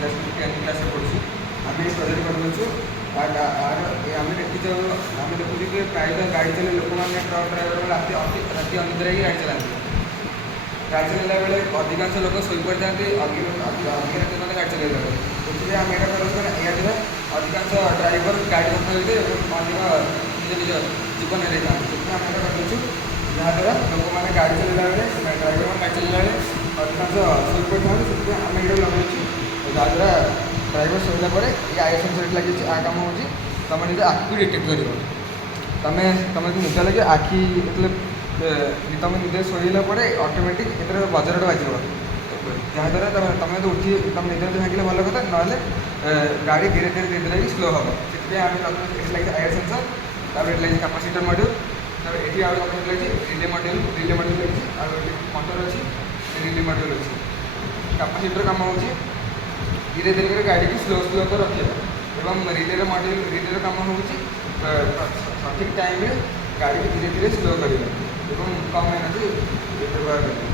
industry 10 class पढ़ुँ आम ये project कर आम देखु कि प्रायः गाड़ी चले लोक मैंने ट्रक ड्राइवर राति अनिद्रा ही गाड़ी चलाते गाड़ी चलला बेले अधिकांश लोक शोपड़ जाती अभिरात मैंने गाड़ी चलैला से आम यहाँ कर अधिकांश ड्राइवर गाड़ी नथे अधिक निज निज जीवन रहता से आम यहाँ कर जहाँद्वारा लोक मैंने गाड़ी चलैला बेले ड्राइवर मैंने गाड़ी चलैला बेले अधिकांश शोपड़ था से आम ये लगे जहाँद्वारा ड्राइवर शोला पर ये आई सेंसर लगे आ कम हो तुम निज आखि को डिटेक्ट कर तुम निद लगे आखि तुम निजे शोला पर ऑटोमेटिक ये बजरट बाज जहाँद्वारा तुम उठी तुम निद भांगे भल कथा ना गाड़ी धीरे धीरे धीरे धीरे स्लो हम से लगे आयर सेंसर तापर लगे कैपेसिटर मॉड्यूल ये आगे लगे रिले मॉड्यूल लगे मोटर अच्छी रिले मॉड्यूल अच्छी कैपेसिटर कम हो धीरे धीरे गाड़ी की स्लो तो रखा एवं रिले मॉड्यूल रिले कम हो सठिक टाइम गाड़ी की धीरे धीरे स्लो कर कम एनर्जी व्यवहार कर